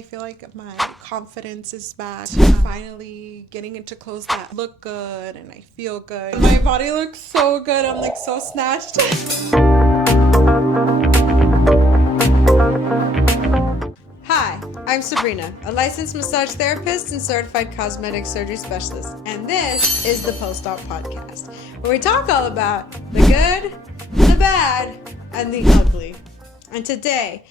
I feel like my confidence is back. Finally getting into clothes that look good and I feel good. My body looks so good. I'm like so snatched. Hi, I'm Sabrina, a licensed massage therapist and certified cosmetic surgery specialist, and this is the Post-Op Podcast, where we talk all about the good, the bad, and the ugly. And today,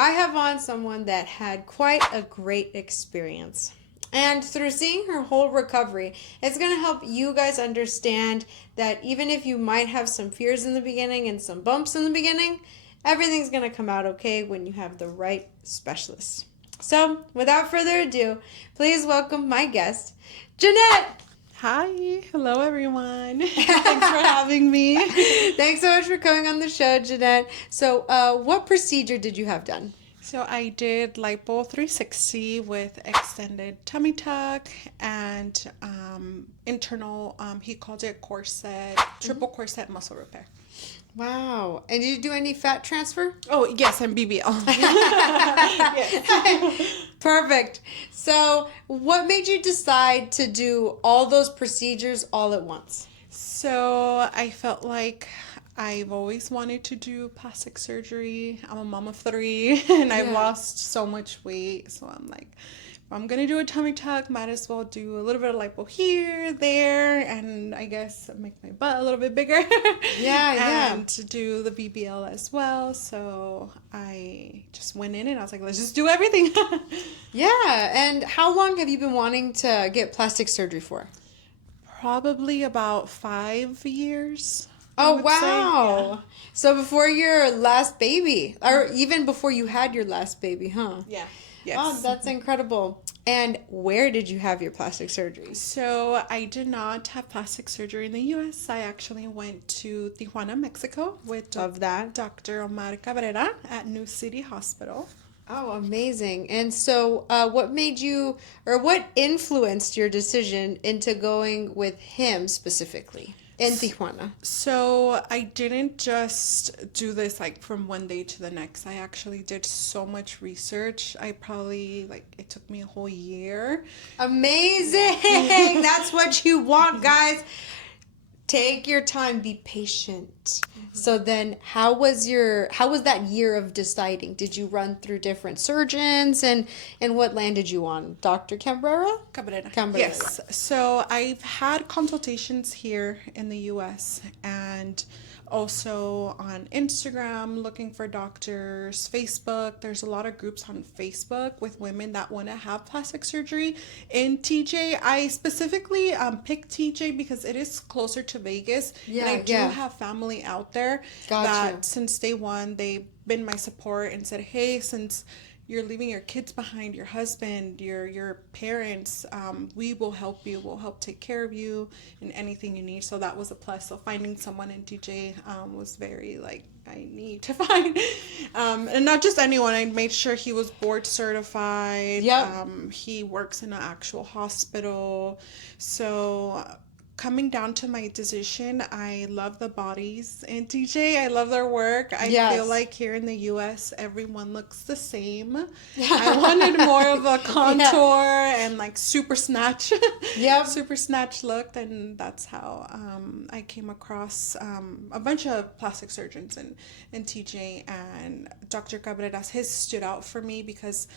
I have on someone that had quite a great experience. And through seeing her whole recovery, it's going to help you guys understand that even if you might have some fears in the beginning and some bumps in the beginning, everything's going to come out okay when you have the right specialist. So, without further ado, please welcome my guest, Jeanette. Hi. Hello, everyone. Thanks for having me. Thanks so much for coming on the show, Jeanette. So, what procedure did you have done? So I did Lipo 360 with extended tummy tuck and internal, he called it corset, triple corset muscle repair. Wow. And did you do any fat transfer? Oh, yes, and BBL. Yes. Perfect. So, what made you decide to do all those procedures all at once? So I felt like I've always wanted to do plastic surgery. I'm a mom of 3 and I've lost so much weight. So I'm like, if I'm going to do a tummy tuck, might as well do a little bit of lipo here, there, and I guess make my butt a little bit bigger. And do the BBL as well. So I just went in and I was like, let's just do everything. Yeah. And how long have you been wanting to get plastic surgery for? Probably about 5 years. Oh, wow. Yeah. So before your last baby, or even before you had your last baby, huh? Yeah. Yes. Oh, that's incredible. And where did you have your plastic surgery? So I did not have plastic surgery in the U.S. I actually went to Tijuana, Mexico with Dr. Omar Cabrera at New City Hospital. Oh, amazing. And so what made you, or what influenced your decision into going with him specifically in Tijuana? So I didn't just do this like from one day to the next. I actually did so much research. It took me a whole year. Amazing. That's what you want, guys. Take your time, be patient. So then how was that year of deciding? Did you run through different surgeons and what landed you on? Dr. Cabrera? Cabrera. Cabrera. Yes. So I've had consultations here in the US and also on Instagram looking for doctors, Facebook. There's a lot of groups on Facebook with women that want to have plastic surgery in TJ. I specifically picked TJ because it is closer to Vegas. And I do have family out there that since day one, they've been my support and said, hey, since you're leaving your kids behind, your husband, your parents, we will help you. We'll help take care of you in anything you need. So that was a plus. So finding someone in TJ was very I need to find. And not just anyone. I made sure he was board certified. Yep. He works in an actual hospital. So coming down to my decision, I love the bodies in TJ. I love their work. I feel like here in the US, everyone looks the same. I wanted more of a contour and super snatch. Super snatch look. And that's how I came across a bunch of plastic surgeons in TJ. And Dr. Cabreras, his stood out for me because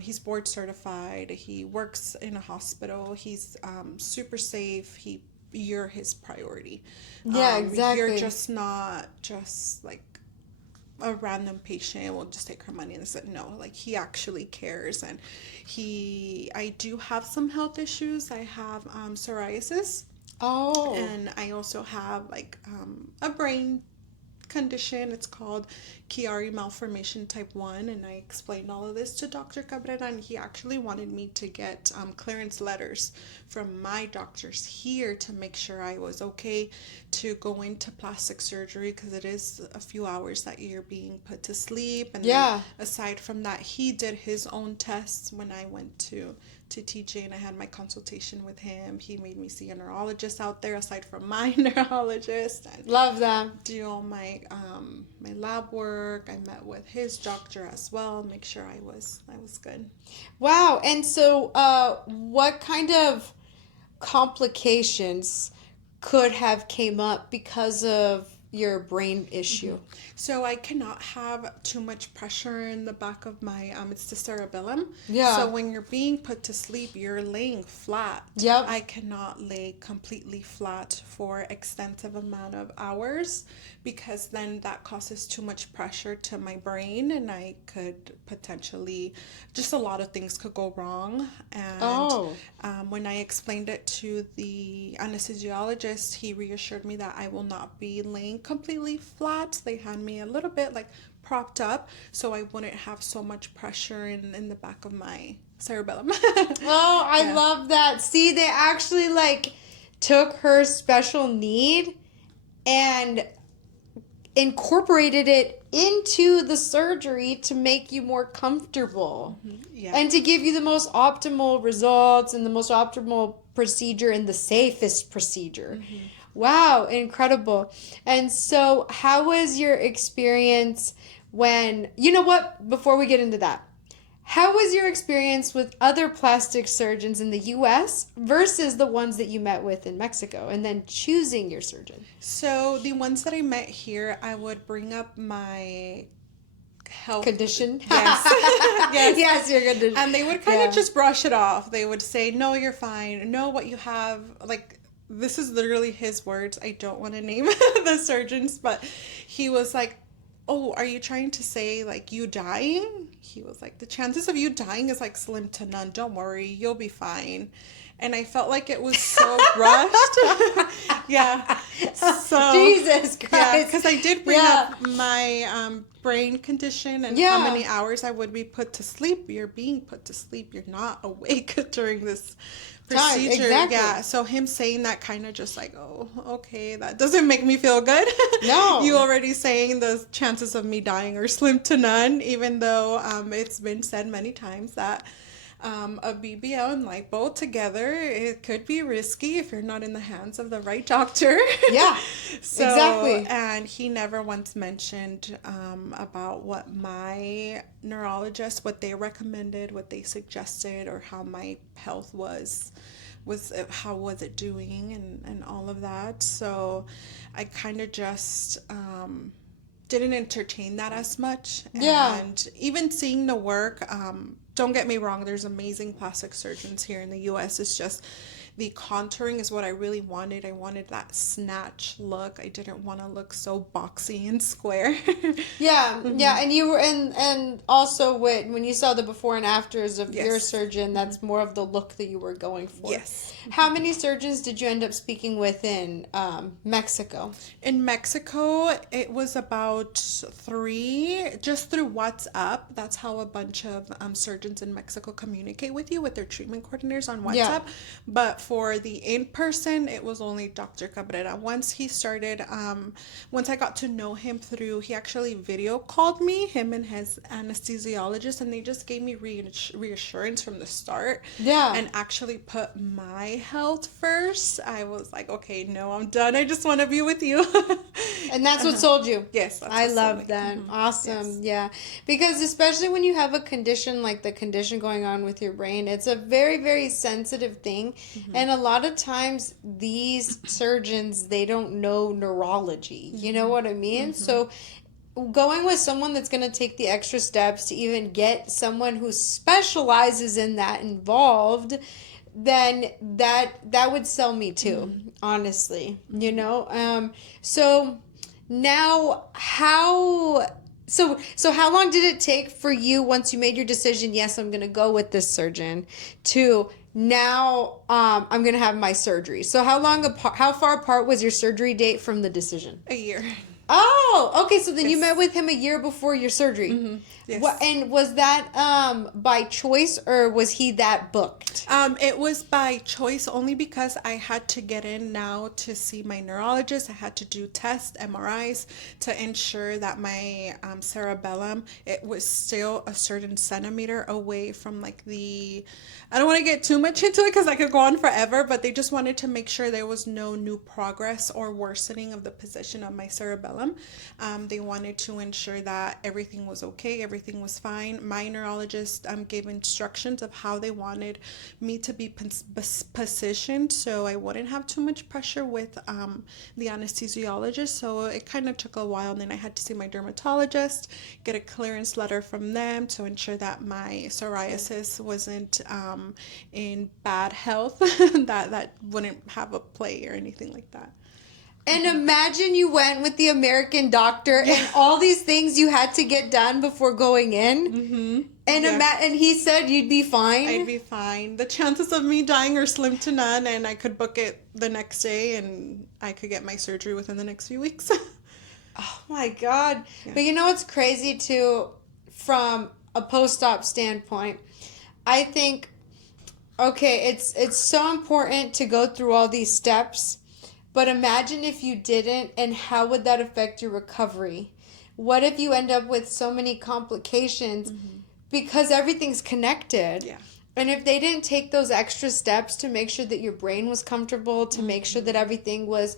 he's board certified. He works in a hospital. He's super safe. You're his priority. Yeah, exactly. You're just not just a random patient will just take her money and say no. He actually cares, and I do have some health issues. I have psoriasis. Oh. And I also have a brain condition. It's called Chiari malformation type 1, and I explained all of this to Dr. Cabrera, and he actually wanted me to get clearance letters from my doctors here to make sure I was okay to go into plastic surgery, because it is a few hours that you're being put to sleep. And then aside from that, he did his own tests when I went to to TJ and I had my consultation with him. He made me see a neurologist out there aside from my neurologist, and Love that. do all my my lab work. I met with his doctor as well, make sure I was good. Wow. And so what kind of complications could have came up because of your brain issue? So I cannot have too much pressure in the back of my it's the cerebellum. Yeah. So when you're being put to sleep, you're laying flat. Yep. I cannot lay completely flat for extensive amount of hours because then that causes too much pressure to my brain and I could potentially just a lot of things could go wrong. And when I explained it to the anesthesiologist, he reassured me that I will not be laying completely flat. They had me a little bit like propped up so I wouldn't have so much pressure in the back of my cerebellum. Oh, I Yeah. love that. See, they actually like took her special need and incorporated it into the surgery to make you more comfortable. Yeah. And to give you the most optimal results and the most optimal procedure and the safest procedure. Wow, incredible. And so, how was your experience when, you know what, before we get into that, how was your experience with other plastic surgeons in the US versus the ones that you met with in Mexico and then choosing your surgeon? So the ones that I met here, I would bring up my health Condition? Yes. Yes. Yes, your condition. And they would kind Yeah. of just brush it off. They would say, "No, you're fine. Know what you have." Like this is literally his words. I don't want to name the surgeons, but he was like, "Oh, are you trying to say like you dying?" He was like, "The chances of you dying is like slim to none. Don't worry, you'll be fine." And I felt like it was so rushed. Yeah. So Jesus yeah, Christ. because I did bring Yeah. up my brain condition and Yeah. how many hours I would be put to sleep. You're being put to sleep. You're not awake during this Time, procedure. exactly. Yeah. So him saying that kind of just like, oh, okay, that doesn't make me feel good. No. You already saying the chances of me dying are slim to none, even though it's been said many times that a BBL and Lipo together, it could be risky if you're not in the hands of the right doctor. Yeah, So, exactly. and he never once mentioned about what my neurologist, what they recommended, what they suggested, or how my health was how was it doing and all of that. So I kind of just didn't entertain that as much. Yeah. And even seeing the work, don't get me wrong, there's amazing plastic surgeons here in the US. It's just the contouring is what I really wanted. I wanted that snatch look. I didn't want to look so boxy and square. Yeah, yeah, and you were and also when you saw the before and afters of your Yes. surgeon, that's more of the look that you were going for. Yes. How many surgeons did you end up speaking with in Mexico? In Mexico, it was about 3, just through WhatsApp. That's how a bunch of surgeons in Mexico communicate with you, with their treatment coordinators on WhatsApp. Yeah. But for the in-person, it was only Dr. Cabrera. Once he started, once I got to know him through, he actually video called me, him and his anesthesiologist, and they just gave me reassurance from the start. Yeah. And actually put my health first. I was like, okay, no, I'm done. I just want to be with you. And that's what sold you. Yes, that's I what love sold me. that. Mhm. Awesome. Yes. Yeah. Because especially when you have a condition like the condition going on with your brain, it's a very, very sensitive thing. And a lot of times these surgeons, they don't know neurology. You know what I mean? So going with someone that's going to take the extra steps to even get someone who specializes in that involved, then that would sell me too, honestly. You know? So now so how long did it take for you once you made your decision, yes, I'm going to go with this surgeon, to now I'm going to have my surgery? So how far apart was your surgery date from the decision? A year. Oh, okay. So then you Yes. met with him a year before your surgery. Yes. What, and was that by choice or was he that booked? It was by choice only because I had to get in now to see my neurologist. I had to do tests, MRIs, to ensure that my cerebellum, it was still a certain centimeter away from like I don't want to get too much into it because I could go on forever, but they just wanted to make sure there was no new progress or worsening of the position of my cerebellum. They wanted to ensure that everything was okay, everything was fine. My neurologist gave instructions of how they wanted me to be positioned so I wouldn't have too much pressure with the anesthesiologist. So it kind of took a while, and then I had to see my dermatologist, get a clearance letter from them to ensure that my psoriasis wasn't in bad health, that wouldn't have a play or anything like that. And imagine you went with the American doctor and all these things you had to get done before going in. Mm-hmm. And and he said you'd be fine. I'd be fine. The chances of me dying are slim to none, and I could book it the next day, and I could get my surgery within the next few weeks. Oh my God. Yeah. But you know what's crazy too, from a post-op standpoint? I think, okay, it's so important to go through all these steps, but imagine if you didn't, and how would that affect your recovery? What if you end up with so many complications? Because everything's connected. Yeah. And if they didn't take those extra steps to make sure that your brain was comfortable, to make sure that everything was,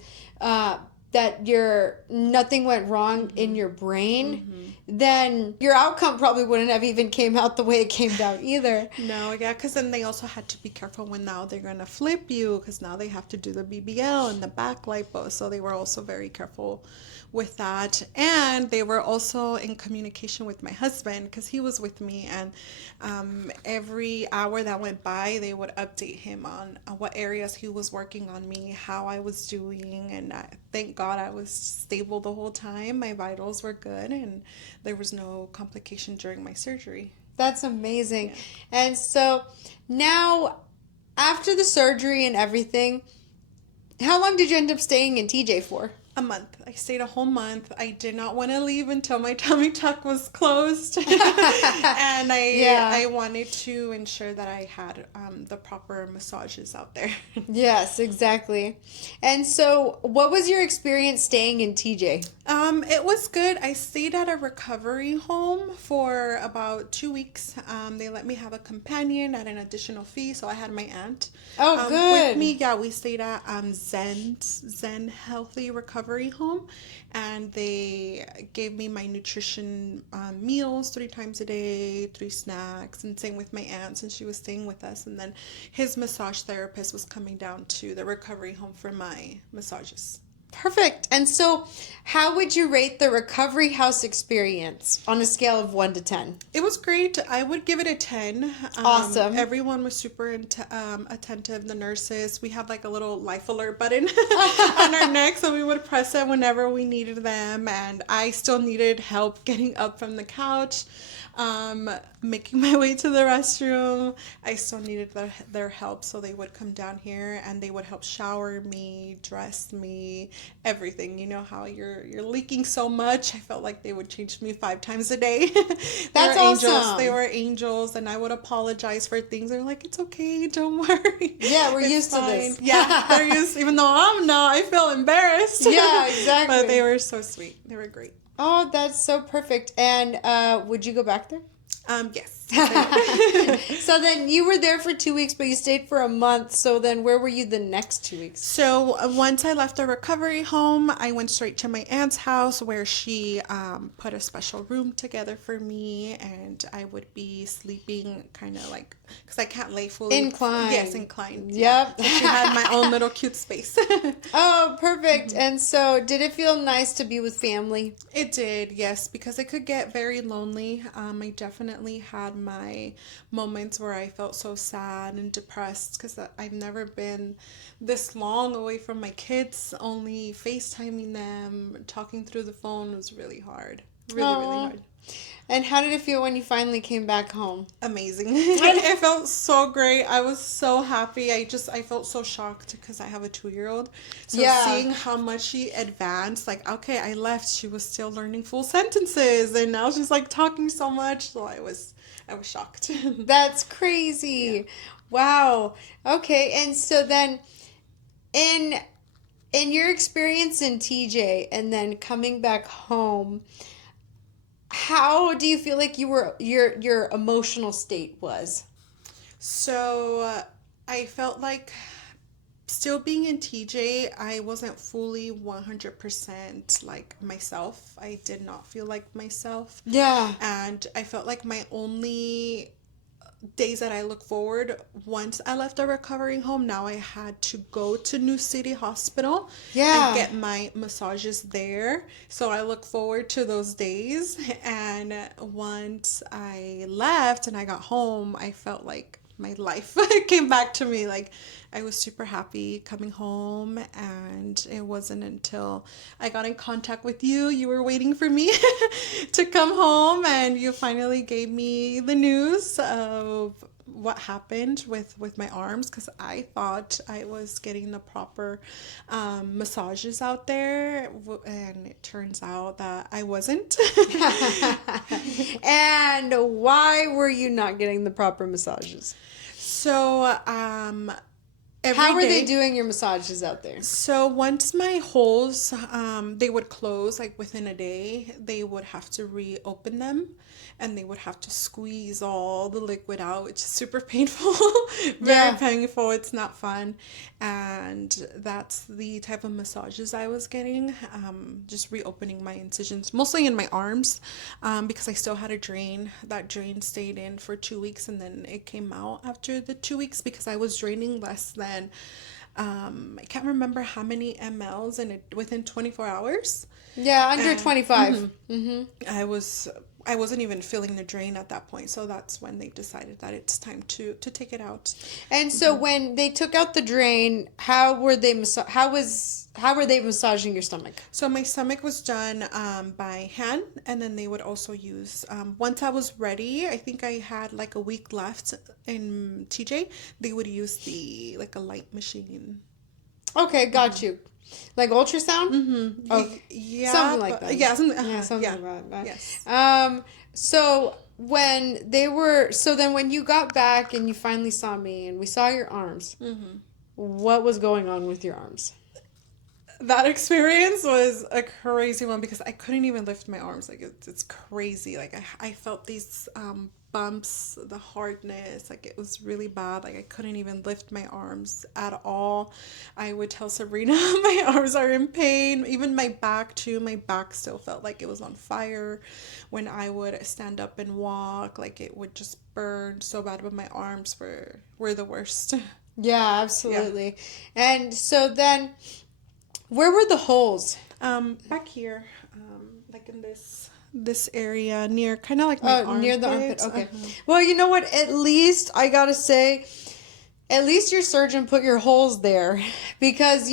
nothing went wrong in your brain, then your outcome probably wouldn't have even came out the way it came out either. No, yeah, because then they also had to be careful when now they're going to flip you, because now they have to do the BBL and the back lipo. So they were also very careful with that. And they were also in communication with my husband, because he was with me. And every hour that went by, they would update him on what areas he was working on me, how I was doing. And thank God I was stable the whole time. My vitals were good, and there was no complication during my surgery. That's amazing. Yeah. And so now, after the surgery and everything, how long did you end up staying in TJ for? A month. I stayed a whole month. I did not want to leave until my tummy tuck was closed. And I wanted to ensure that I had the proper massages out there. Yes, exactly. And so what was your experience staying in TJ? It was good. I stayed at a recovery home for about 2 weeks. They let me have a companion at an additional fee, so I had my aunt good. with me. Yeah, we stayed at Zen Healthy Recovery Home, and they gave me my nutrition meals 3 times a day, 3 snacks, and same with my aunt since she was staying with us. And then his massage therapist was coming down to the recovery home for my massages. Perfect. And so how would you rate the recovery house experience on a scale of 1 to 10? It was great. I would give it a 10. Awesome. Everyone was super attentive. The nurses, we had like a little life alert button on our neck, so we would press it whenever we needed them. And I still needed help getting up from the couch, making my way to the restroom. I still needed their help, so they would come down here and they would help shower me, dress me, everything. You know how you're leaking so much. I felt like they would change me 5 times a day. That's awesome. They were angels, and I would apologize for things. They're like, "It's okay, don't worry." Yeah, we're used to this. Yeah, they're used. Even though I'm not, I feel embarrassed. Yeah, exactly. But they were so sweet. They were great. Oh, that's so perfect. And would you go back there? Yes. So then you were there for 2 weeks, but you stayed for a month. So then where were you the next 2 weeks? So once I left the recovery home, I went straight to my aunt's house where she put a special room together for me, and I would be sleeping kind of like, because I can't lay fully. Inclined. Yes, inclined. Yep. So she had my own little cute space. Oh, perfect. Mm-hmm. And so did it feel nice to be with family? It did, yes, because it could get very lonely. I definitely had my moments where I felt so sad and depressed because I've never been this long away from my kids. Only FaceTiming them, talking through the phone was really hard. Really, really Oh. hard. And how did it feel when you finally came back home? Amazing. It felt so great. I was so happy. I felt so shocked because I have a 2-year-old. So Yeah. seeing how much she advanced, like, okay, I left, she was still learning full sentences, and now she's like talking so much. So I was shocked. That's crazy. Wow. Okay, and so then in your experience in TJ and then coming back home, how do you feel like your emotional state was? So I felt like still being in TJ, I wasn't fully 100% like myself. I did not feel like myself. Yeah. And I felt like my only days that I look forward, once I left the recovering home, now I had to go to New City Hospital and Yeah. get my massages there. So I look forward to those days. And once I left and I got home, I felt like my life came back to me. Like I was super happy coming home, and it wasn't until I got in contact with you. You were waiting for me to come home, and you finally gave me the news of what happened with my arms, because I thought I was getting the proper massages out there, and it turns out that I wasn't. And why were you not getting the proper massages? So How were they day. doing your massages out there? So once my holes, they would close like within a day, they would have to reopen them, and they would have to squeeze all the liquid out, which is super painful. Very Yeah. painful. It's not fun. And that's the type of massages I was getting, just reopening my incisions, mostly in my arms, because I still had a drain. That drain stayed in for 2 weeks, and then it came out after the 2 weeks because I was draining less than I can't remember how many mLs in it within 24 hours. Yeah, under 25. Mm-hmm. I wasn't even feeling the drain at that point, so that's when they decided that it's time to take it out. And so when they took out the drain, how were they how were they massaging your stomach? So my stomach was done by hand, and then they would also use once I was ready. I think I had like a week left in TJ. They would use the like a light machine. Okay, got you. Like ultrasound? Mm-hmm. Okay. Yeah, Something like that. Yeah, something. Yeah, something yeah. like that. Yes. So then when you got back and you finally saw me and we saw your arms, what was going on with your arms? That experience was a crazy one because I couldn't even lift my arms. Like it's crazy. Like I felt these bumps, the hardness. Like it was really bad. Like I couldn't even lift my arms at all. I would tell Sabrina my arms are in pain. Even my back too. My back still felt like it was on fire when I would stand up and walk. Like it would just burn so bad. But my arms were the worst. Yeah, absolutely. Yeah. And so then, where were the holes? Back here, like in this area near kind of like my armpit. Near the armpit. Okay. Well, you know what? At least I gotta say, at least your surgeon put your holes there, because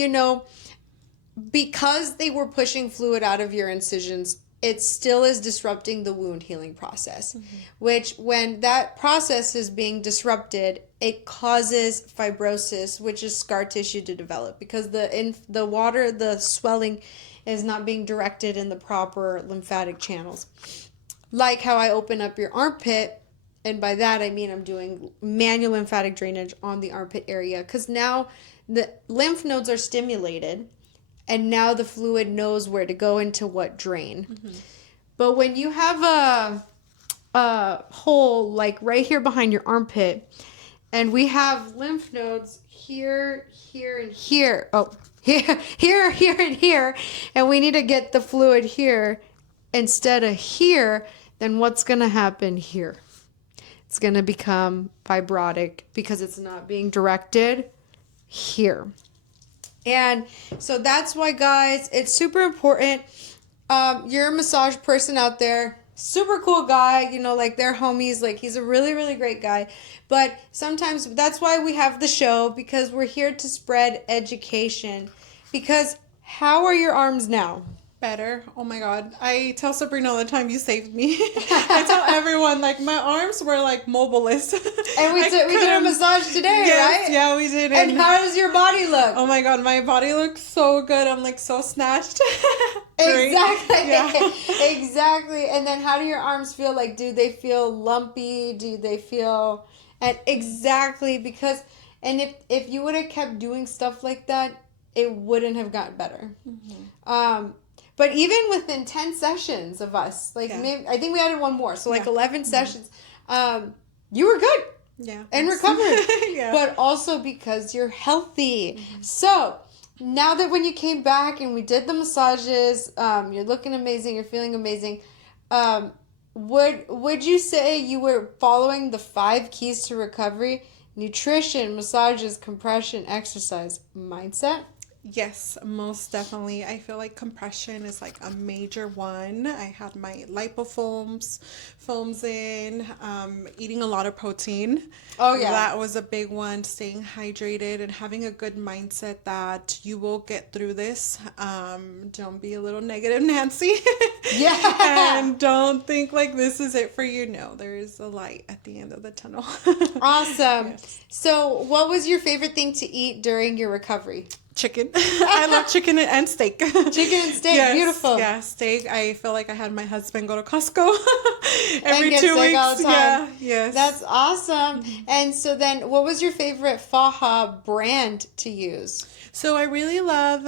because they were pushing fluid out of your incisions, it still is disrupting the wound healing process, which when that process is being disrupted, it causes fibrosis, which is scar tissue to develop, because the water, the swelling is not being directed in the proper lymphatic channels. Like how I open up your armpit, and by that I mean I'm doing manual lymphatic drainage on the armpit area, because now the lymph nodes are stimulated, and now the fluid knows where to go into what drain. But when you have a hole like right here behind your armpit, and we have lymph nodes here, here, and here. Oh, here, and here, and we need to get the fluid here instead of here, then what's going to happen here? It's going to become fibrotic because it's not being directed here. And so that's why, guys, it's super important. You're a massage person out there, super cool guy, like they're homies, like he's a really, really great guy. But sometimes that's why we have the show, because we're here to spread education. Because how are your arms now? Better. Oh my God. I tell Sabrina all the time, you saved me. I tell everyone, like, my arms were like mobileless. And we did a massage today, yes, right? yeah, we did. And how does your body look? Oh my God, my body looks so good. I'm like so snatched. Exactly. Yeah. Exactly. And then how do your arms feel? Like, do they feel lumpy? Do they feel... And exactly, because... And if you would have kept doing stuff like that, it wouldn't have gotten better. But even within 10 sessions of us, like maybe, I think we added one more, so like 11 sessions, you were good. Yeah. And recovered. Yeah. But also because you're healthy. So now that when you came back and we did the massages, you're looking amazing, you're feeling amazing. Would you say you were following the 5 keys to recovery? Nutrition, massages, compression, exercise, mindset? Yes, most definitely. I feel like compression is like a major one. I had my lipo foams in, eating a lot of protein. Oh, yeah. That was a big one, staying hydrated and having a good mindset that you will get through this. Don't be a little negative Nancy. Yeah. And don't think like this is it for you. No, there is a light at the end of the tunnel. Awesome. Yes. So what was your favorite thing to eat during your recovery? Chicken. I love chicken and steak. Chicken and steak. Yes, Beautiful. Yeah, steak. I feel like I had my husband go to Costco every get 2 steak weeks. all the time. Yeah, yes. That's awesome. And so then what was your favorite faja brand to use? So I really love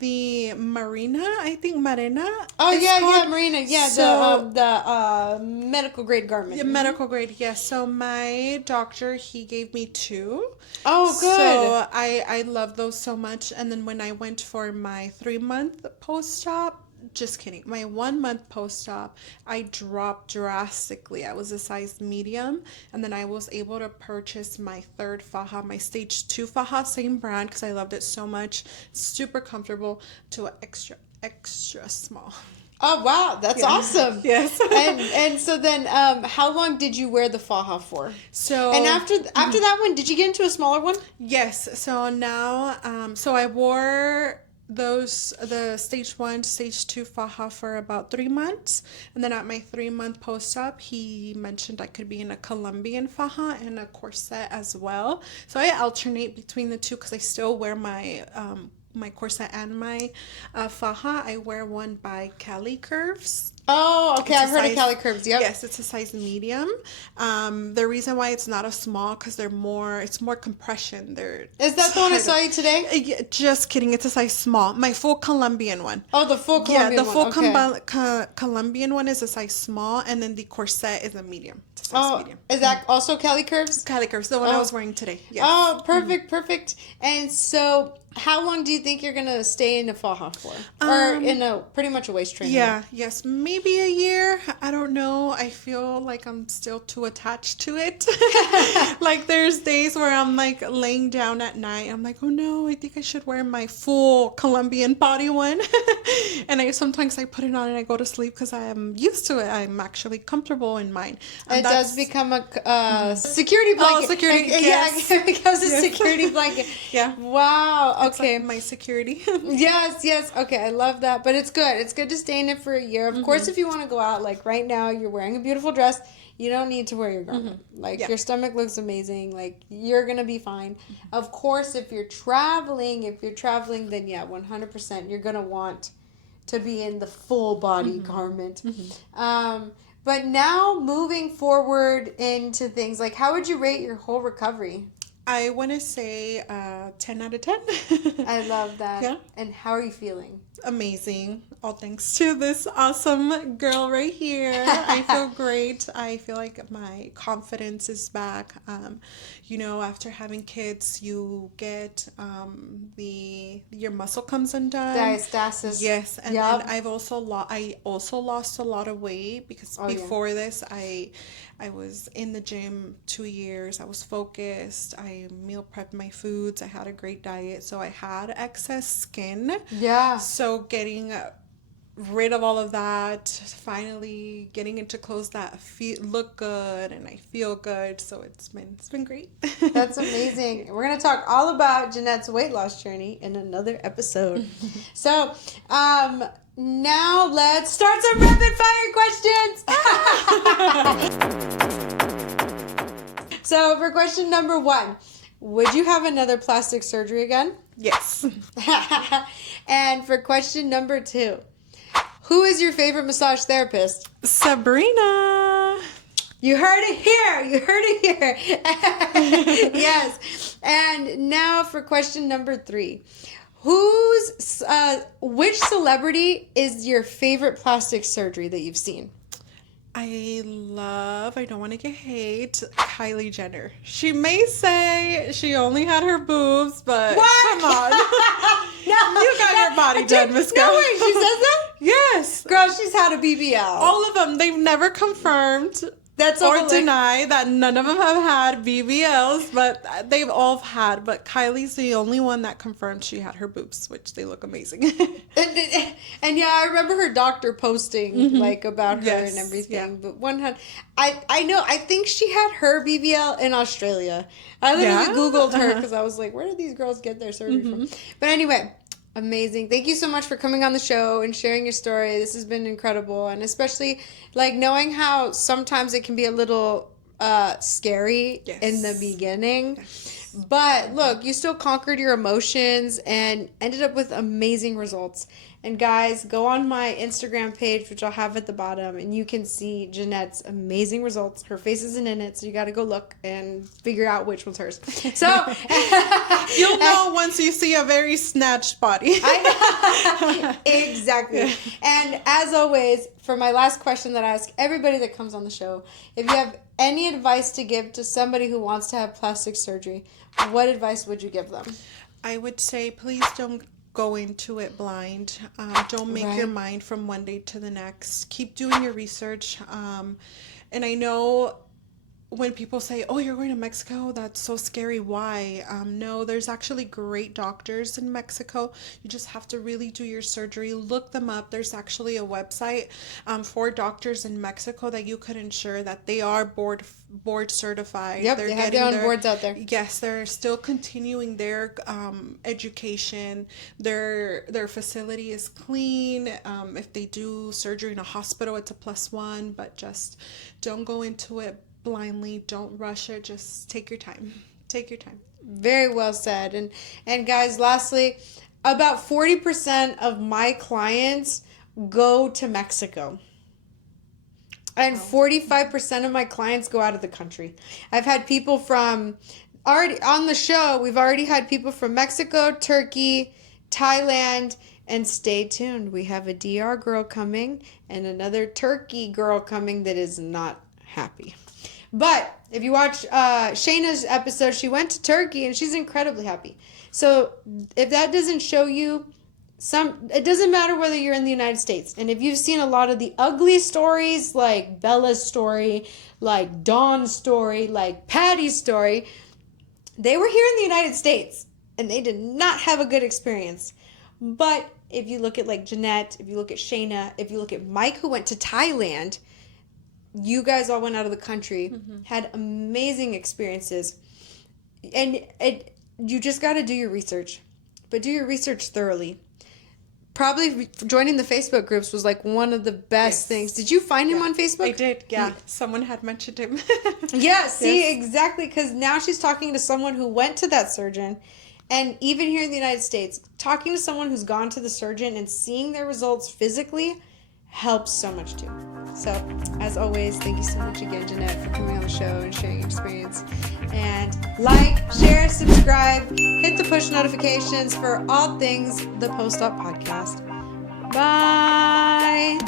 the Marina. I think Marina. Oh it's yeah, called. yeah, Marina. Yeah, So, the medical grade garment. yeah, medical grade. Yes. So my doctor, he gave me 2. Oh, good. So I love those so much. And then when I went for my 3-month post-op, just kidding. My 1-month post-op, I dropped drastically. I was a size medium, and then I was able to purchase my 3rd faja, my stage 2 faja, same brand, because I loved it so much. Super comfortable, to an extra small. Oh wow, that's awesome. Yes. And so then how long did you wear the faja for? So And after that one, did you get into a smaller one? yes. So now, so I wore the stage 1, stage 2 faja for about 3 months, and then at my 3-month post-op, he mentioned I could be in a Colombian faja and a corset as well. So I alternate between the two because I still wear my corset and my faja. I wear one by Cali Curves. Oh, okay. It's a I've heard of size- Cali Curves. Yep. Yes, it's a size medium. The reason why it's not a small because it's more compression. Is that the one I saw you today? Yeah, just kidding. It's a size small. My full Colombian one. Oh, the full Colombian Yeah, the full one. Okay. Colombian one is a size small, and then the corset is a medium. It's a size medium. Is that also Cali Curves? Cali Curves, the one I was wearing today. Yes. Oh, perfect. And so, how long do you think you're gonna stay in a faja for, or in a pretty much a waist trainer? Yeah, yes, maybe a year. I don't know. I feel like I'm still too attached to it. Like there's days where I'm like laying down at night. I'm like, oh no, I think I should wear my full Colombian body one. And sometimes I put it on and I go to sleep because I am used to it. I'm actually comfortable in mine. And It does become a security blanket. Oh, security, yes. Yeah, it becomes a security blanket. Yeah. Wow. It's Okay. like my security. Yes. Okay, I love that. But it's good. It's good to stay in it for a year. Of course, if you want to go out, like right now, you're wearing a beautiful dress. You don't need to wear your garment. Like your stomach looks amazing. Like you're gonna be fine. Of course, if you're traveling, then yeah, 100%, you're gonna want to be in the full body garment. But now moving forward into things like, how would you rate your whole recovery? I want to say 10 out of 10. I love that. Yeah. And how are you feeling? Amazing. All thanks to this awesome girl right here. I feel great. I feel like my confidence is back. After having kids, you get your muscle comes undone. Diastasis. Yes, and then I also lost a lot of weight because before this I was in the gym 2 years. I was focused. I meal prepped my foods. I had a great diet, so I had excess skin. Yeah. So getting rid of all of that, finally getting into clothes that look good and I feel good. So it's been great. That's amazing. We're gonna talk all about Jeanette's weight loss journey in another episode. So, now let's start some rapid fire questions. So for question number 1, would you have another plastic surgery again? Yes. And for question number 2, who is your favorite massage therapist? Sabrina. You heard it here. You heard it here. Yes. And now for question number 3. Which celebrity is your favorite plastic surgery that you've seen? I don't want to get hate, Kylie Jenner. She may say she only had her boobs, but What? come on. No, You got your body done, Miss No Go. way, she says that? Yes. Girl, she's had a BBL. All of them. They've never confirmed That's or hilarious. deny that none of them have had BBLs, but they've all had. But Kylie's the only one that confirmed she had her boobs, which they look amazing. And yeah, I remember her doctor posting like about her Yes, and everything. yeah. But I think she had her BBL in Australia. I literally Yeah? Googled her because I was like, where do these girls get their surgery from? But anyway, amazing. Thank you so much for coming on the show and sharing your story. This has been incredible. And especially like knowing how sometimes it can be a little scary Yes. in the beginning. But look, you still conquered your emotions and ended up with amazing results. And guys, go on my Instagram page, which I'll have at the bottom, and you can see Jeanette's amazing results. Her face isn't in it, so you got to go look and figure out which one's hers. So You'll know once you see a very snatched body. I know. Exactly. And as always, for my last question that I ask everybody that comes on the show, if you have any advice to give to somebody who wants to have plastic surgery, what advice would you give them? I would say please don't go into it blind. Don't make your mind from one day to the next. Keep doing your research. And I know when people say, oh, you're going to Mexico, that's so scary. Why? No, there's actually great doctors in Mexico. You just have to really do your surgery. Look them up. There's actually a website for doctors in Mexico that you could ensure that they are board certified. Yep, They're they have getting their own boards out there. Yes, they're still continuing their education. Their facility is clean. If they do surgery in a hospital, it's a +1. But just don't go into it blindly. Don't rush it. Just take your time. Take your time. Very well said. And guys, lastly, about 40% of my clients go to Mexico. And 45% of my clients go out of the country. I've had people from already on the show. We've already had people from Mexico, Turkey, Thailand, and stay tuned. We have a DR girl coming and another Turkey girl coming that is not happy. But if you watch Shayna's episode, she went to Turkey and she's incredibly happy. So if that doesn't show you it doesn't matter whether you're in the United States. And if you've seen a lot of the ugly stories, like Bella's story, like Dawn's story, like Patty's story, they were here in the United States and they did not have a good experience. But if you look at like Jeanette, if you look at Shayna, if you look at Mike who went to Thailand, you guys all went out of the country, had amazing experiences. And you just got to do your research. But do your research thoroughly. Probably joining the Facebook groups was like one of the best things. Did you find him on Facebook? I did, yeah. Someone had mentioned him. Yeah, see, exactly. Because now she's talking to someone who went to that surgeon. And even here in the United States, talking to someone who's gone to the surgeon and seeing their results physically helps so much too. So, as always, thank you so much again, Jeanette, for coming on the show and sharing your experience. And like, share, subscribe, hit the push notifications for all things the Post Op Podcast. Bye!